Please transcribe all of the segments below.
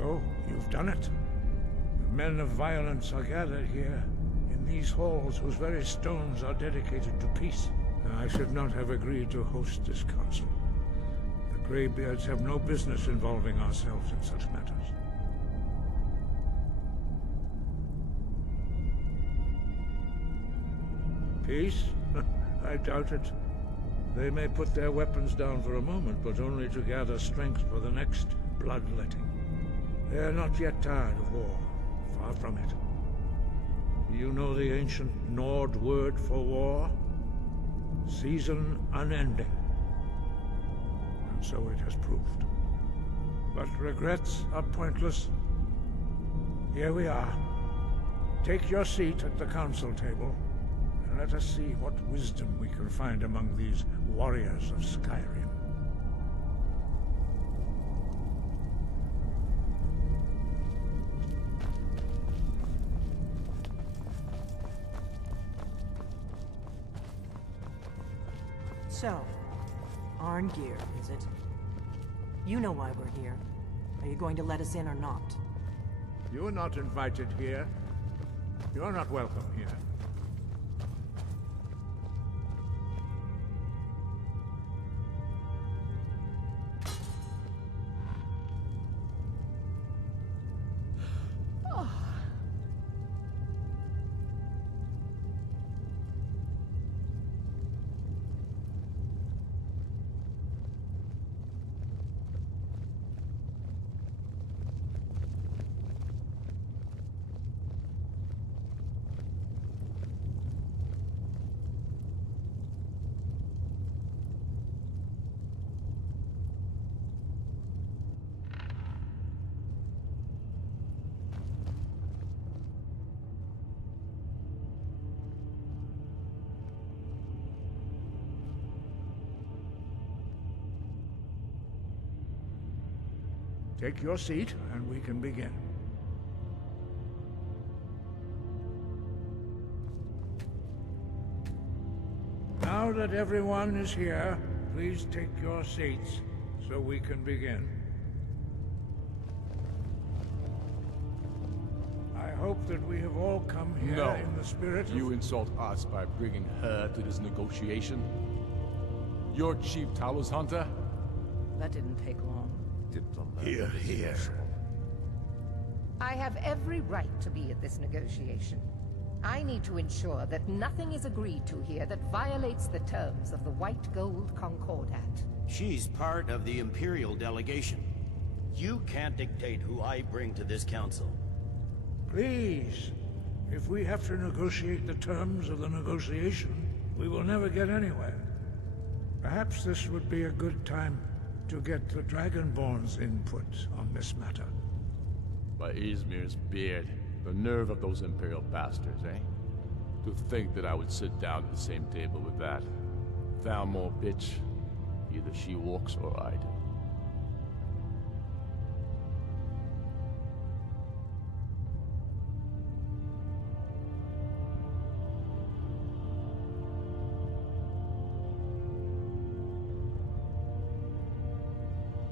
So, you've done it. The men of violence are gathered here, in these halls whose very stones are dedicated to peace. I should not have agreed to host this council. The Greybeards have no business involving ourselves in such matters. Peace? I doubt it. They may put their weapons down for a moment, but only to gather strength for the next bloodletting. They are not yet tired of war. Far from it. You know the ancient Nord word for war? Season unending. And so it has proved. But regrets are pointless. Here we are. Take your seat at the council table, and let us see what wisdom we can find among these warriors of Skyrim. So, Arngeir, is it? You know why we're here. Are you going to let us in or not? You're not invited here. You're not welcome here. Take your seat, and we can begin. Now that everyone is here, please take your seats, so we can begin. I hope that we have all come here in the spirit of... You insult us by bringing her to this negotiation? You're Chief Talos Hunter? That didn't take long. Here, here. I have every right to be at this negotiation. I need to ensure that nothing is agreed to here that violates the terms of the White Gold Concordat. She's part of the Imperial delegation. You can't dictate who I bring to this council. Please, if we have to negotiate the terms of the negotiation, we will never get anywhere. Perhaps this would be a good time to get the Dragonborn's input on this matter. By Izmir's beard, the nerve of those Imperial bastards, eh? To think that I would sit down at the same table with that. Thalmor bitch. Either she walks or I do.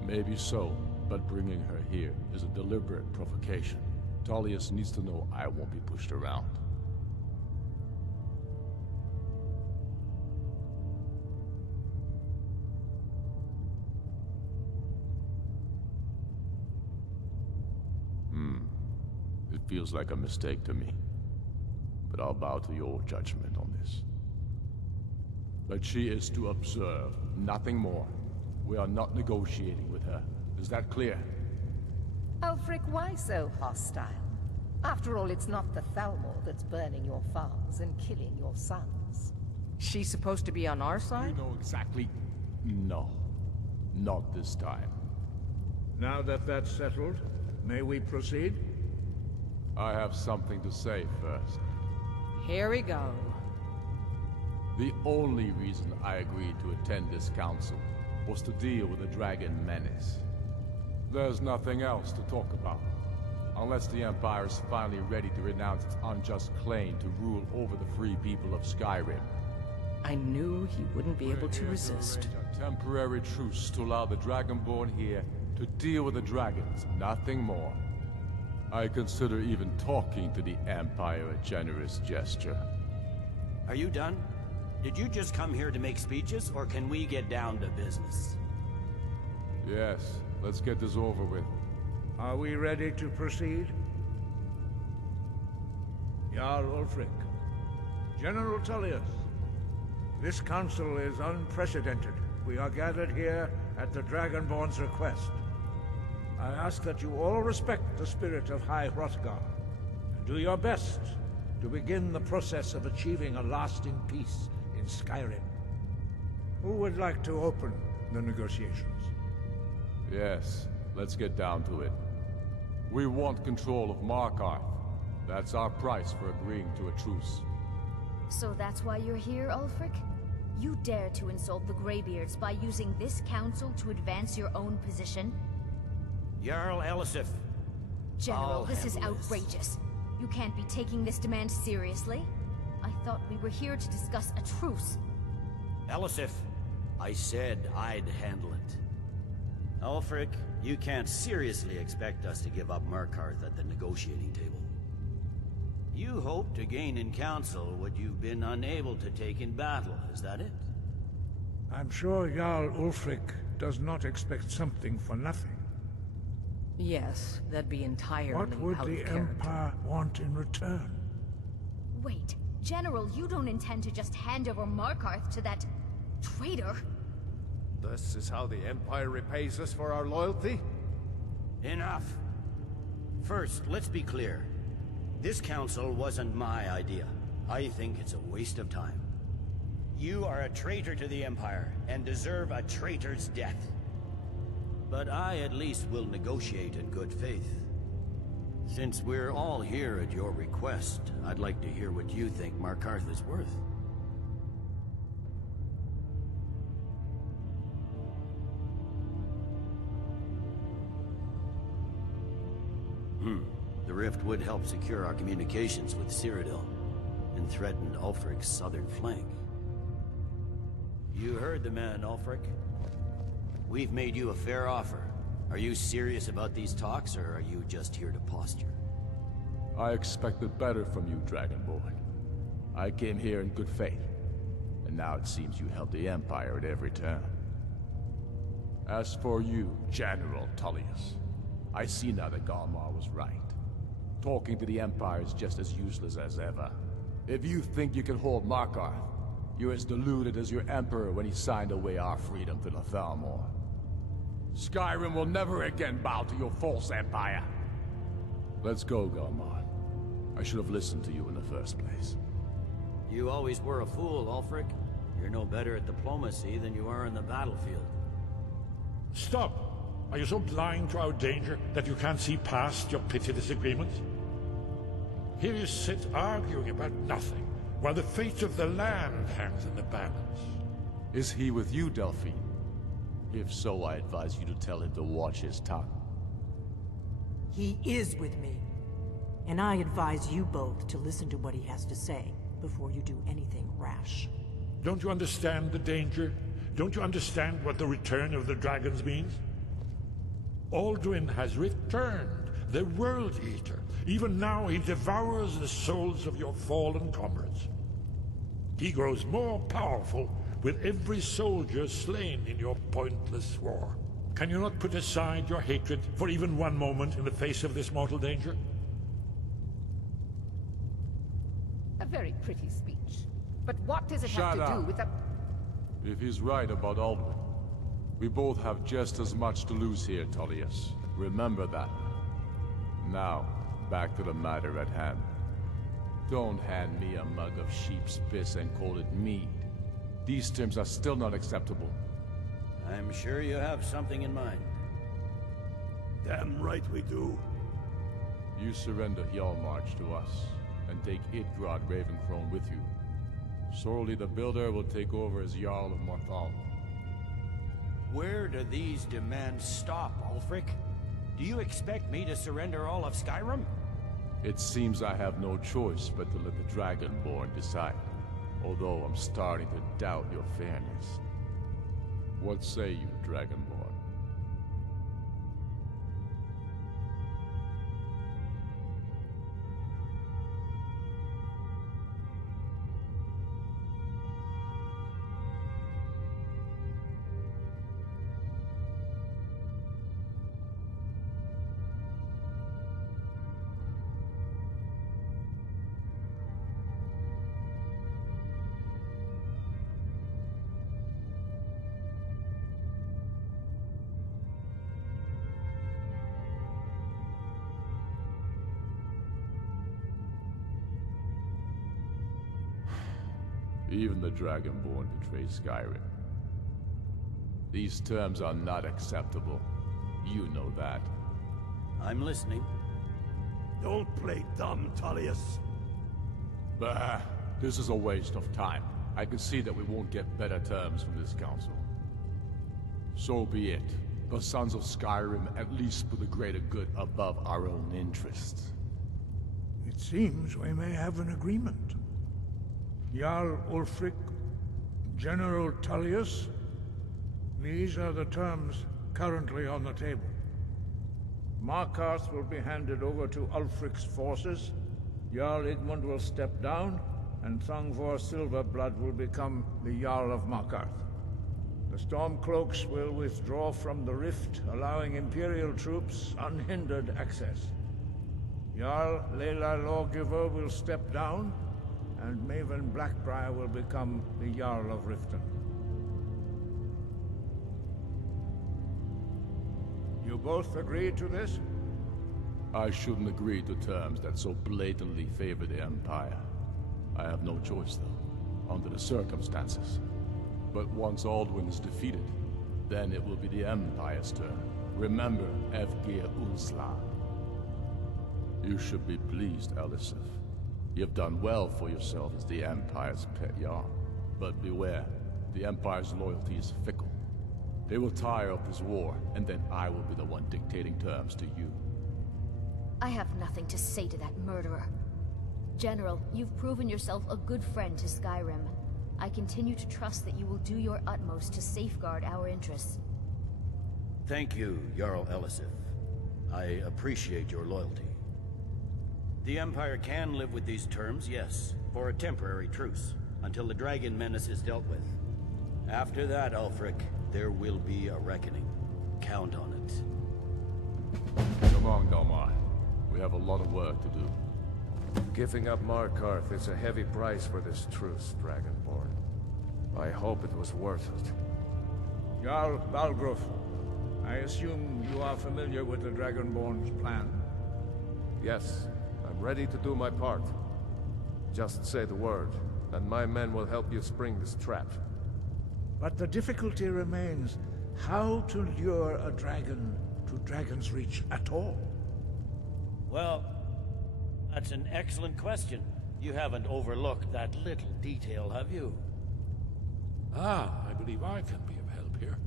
Maybe so, but bringing her here is a deliberate provocation. Tullius needs to know I won't be pushed around. It feels like a mistake to me. But I'll bow to your judgment on this. But she is to observe, nothing more. We are not negotiating with her. Is that clear? Ulfric, why so hostile? After all, it's not the Thalmor that's burning your farms and killing your sons. She's supposed to be on our side? You know exactly... No. Not this time. Now that that's settled, may we proceed? I have something to say first. Here we go. The only reason I agreed to attend this council was to deal with the Dragon Menace. There's nothing else to talk about. Unless the Empire is finally ready to renounce its unjust claim to rule over the free people of Skyrim. I knew he wouldn't be able to resist. A temporary truce to allow the Dragonborn here To deal with the dragons, nothing more. I consider even talking to the Empire a generous gesture. Are you done? Did you just come here to make speeches, or can we get down to business? Yes, let's get this over with. Are we ready to proceed? Jarl Ulfric, General Tullius, this council is unprecedented. We are gathered here at the Dragonborn's request. I ask that you all respect the spirit of High Hrothgar, and do your best to begin the process of achieving a lasting peace in Skyrim. Who would like to open the negotiations? Yes, let's get down to it. We want control of Markarth. That's our price for agreeing to a truce. So that's why you're here, Ulfric? You dare to insult the Greybeards by using this council to advance your own position? Jarl Elisif. General, this is outrageous. You can't be taking this demand seriously. I thought we were here to discuss a truce. Elisif, I said I'd handle it. Ulfric, you can't seriously expect us to give up Markarth at the negotiating table. You hope to gain in council what you've been unable to take in battle, is that it? I'm sure Jarl Ulfric does not expect something for nothing. Yes, that'd be entirely What would out of the character. Empire want in return? Wait, General, you don't intend to just hand over Markarth to that traitor? This is how the Empire repays us for our loyalty? Enough. First, let's be clear. This council wasn't my idea. I think it's a waste of time. You are a traitor to the Empire, and deserve a traitor's death. But I at least will negotiate in good faith. Since we're all here at your request, I'd like to hear what you think Markarth is worth. The rift would help secure our communications with Cyrodiil, and threaten Ulfric's southern flank. You heard the man, Ulfric. We've made you a fair offer. Are you serious about these talks, or are you just here to posture? I expected better from you, Dragonborn. I came here in good faith, and now it seems you help the Empire at every turn. As for you, General Tullius, I see now that Galmar was right. Talking to the Empire is just as useless as ever. If you think you can hold Markarth, you're as deluded as your Emperor when he signed away our freedom to the Thalmor. Skyrim will never again bow to your false empire. Let's go, Galmar. I should have listened to you in the first place. You always were a fool, Ulfric. You're no better at diplomacy than you are in the battlefield. Stop! Are you so blind to our danger that you can't see past your petty disagreements? Here you sit arguing about nothing, while the fate of the land hangs in the balance. Is he with you, Delphine? If so, I advise you to tell him to watch his tongue. He is with me. And I advise you both to listen to what he has to say before you do anything rash. Don't you understand the danger? Don't you understand what the return of the dragons means? Alduin has returned, the World Eater. Even now he devours the souls of your fallen comrades. He grows more powerful with every soldier slain in your pointless war. Can you not put aside your hatred for even one moment in the face of this mortal danger? A very pretty speech. But what does it have Shut to do up. with the... If he's right about Alduin, we both have just as much to lose here, Tullius. Remember that. Now, back to the matter at hand. Don't hand me a mug of sheep's piss and call it mead. These terms are still not acceptable. I'm sure you have something in mind. Damn right we do. You surrender Hjalmarch to us, and take Idgrod Ravencrone with you. Sorli the Builder will take over as Jarl of Morthal. Where do these demands stop, Ulfric? Do you expect me to surrender all of Skyrim? It seems I have no choice but to let the Dragonborn decide, although I'm starting to doubt your fairness. What say you, Dragonborn? Even the Dragonborn betray Skyrim. These terms are not acceptable. You know that. I'm listening. Don't play dumb, Tullius. Bah, this is a waste of time. I can see that we won't get better terms from this council. So be it. The Sons of Skyrim at least put the greater good above our own interests. It seems we may have an agreement. Jarl Ulfric, General Tullius, these are the terms currently on the table. Markarth will be handed over to Ulfric's forces, Jarl Igmund will step down, and Thongvor Silverblood will become the Jarl of Markarth. The Stormcloaks will withdraw from the Rift, allowing Imperial troops unhindered access. Jarl Leila Lawgiver will step down, and Maven Blackbriar will become the Jarl of Riften. You both agree to this? I shouldn't agree to terms that so blatantly favor the Empire. I have no choice, though, under the circumstances. But once Alduin is defeated, then it will be the Empire's turn. Remember, Evgir Unsla. You should be pleased, Elisif. You've done well for yourself as the Empire's pet Jarl. But beware, the Empire's loyalty is fickle. They will tire of this war, and then I will be the one dictating terms to you. I have nothing to say to that murderer. General, you've proven yourself a good friend to Skyrim. I continue to trust that you will do your utmost to safeguard our interests. Thank you, Jarl Elisif. I appreciate your loyalty. The Empire can live with these terms, yes, for a temporary truce, until the dragon menace is dealt with. After that, Ulfric, there will be a reckoning. Count on it. Come on, Dalmar. We have a lot of work to do. Giving up Markarth is a heavy price for this truce, Dragonborn. I hope it was worth it. Jarl Balgruuf, I assume you are familiar with the Dragonborn's plan. Yes, I'm ready to do my part. Just say the word, and my men will help you spring this trap. But the difficulty remains how to lure a dragon to Dragon's Reach at all. Well, that's an excellent question. You haven't overlooked that little detail, have you? Ah, I believe I can be of help here.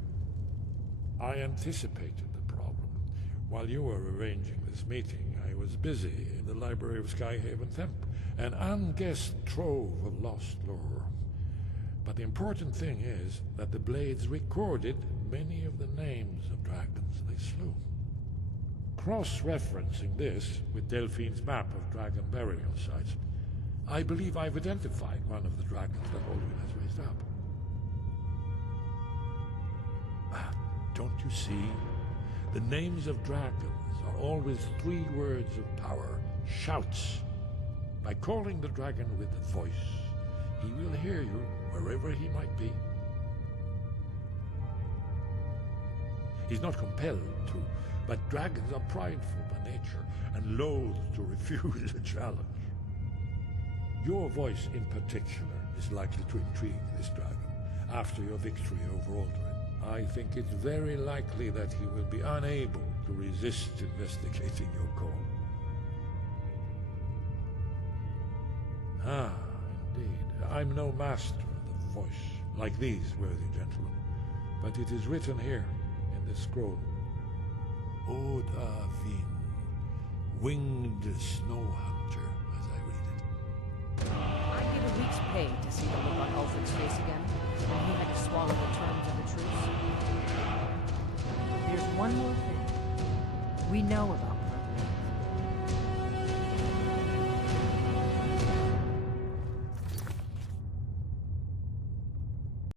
I anticipated the problem. While you were arranging this meeting, I was busy in the library of Skyhaven Themp, an unguessed trove of lost lore. But the important thing is that the Blades recorded many of the names of dragons they slew. Cross-referencing this with Delphine's map of dragon burial sites, I believe I've identified one of the dragons that Alduin has raised up. Don't you see? The names of dragons are always 3 words of power, shouts. By calling the dragon with a voice, he will hear you wherever he might be. He's not compelled to, but dragons are prideful by nature and loath to refuse a challenge. Your voice in particular is likely to intrigue this dragon after your victory over Alduin. I think it's very likely that he will be unable to resist investigating your call. Ah, indeed. I'm no master of the voice, like these worthy gentlemen, but it is written here in this scroll. Oda Vin, winged snow hunter, as I read it. I'd give a week's pay to see the look on Ulfric's face again when he had to swallow the terms of the truce. There's one more thing. We know about